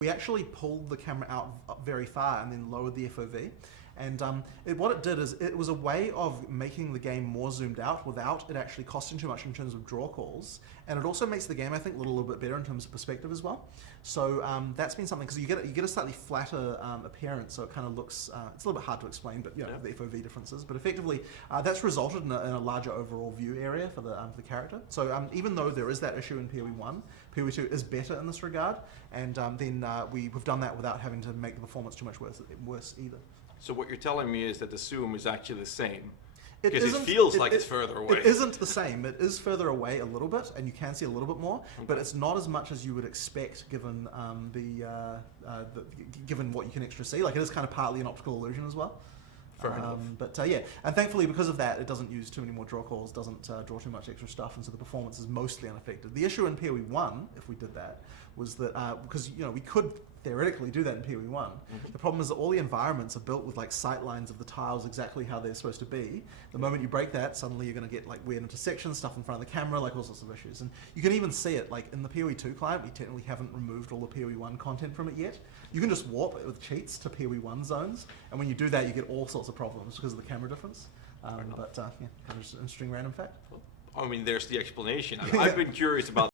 We actually pulled the camera out very far and then lowered the FOV. And what it did is it was a way of making the game more zoomed out without it actually costing too much in terms of draw calls. And it also makes the game, I think, look a little bit better in terms of perspective as well. So that's been something, because you get a slightly flatter appearance, so it kind of looks, it's a little bit hard to explain, but you know, the FOV differences. But effectively, that's resulted in a larger overall view area for the character. So even though there is that issue in POE1, POE2 is better in this regard, and then we've done that without having to make the performance too much worse either. So what you're telling me is that the zoom is actually the same. It because it feels like it's further away. It isn't the same. It is further away a little bit, and you can see a little bit more, but it's not as much as you would expect given given what you can extra see. Like, it is kind of partly an optical illusion as well. Fair enough. But yeah, and thankfully because of that, it doesn't use too many more draw calls, doesn't draw too much extra stuff, and so the performance is mostly unaffected. The issue in POE1, if we did that, was that because we could theoretically do that in POE1. The problem is that all the environments are built with like sight lines of the tiles exactly how they're supposed to be. The moment you break that, suddenly you're going to get like weird intersections, stuff in front of the camera, like all sorts of issues. And you can even see it like in the POE2 client. We technically haven't removed all the POE1 content from it yet. You can just warp it with cheats to POE1 zones, and when you do that, you get all sorts of problems because of the camera difference. But yeah, kind of just an interesting random fact. I mean, there's the explanation. I've been curious about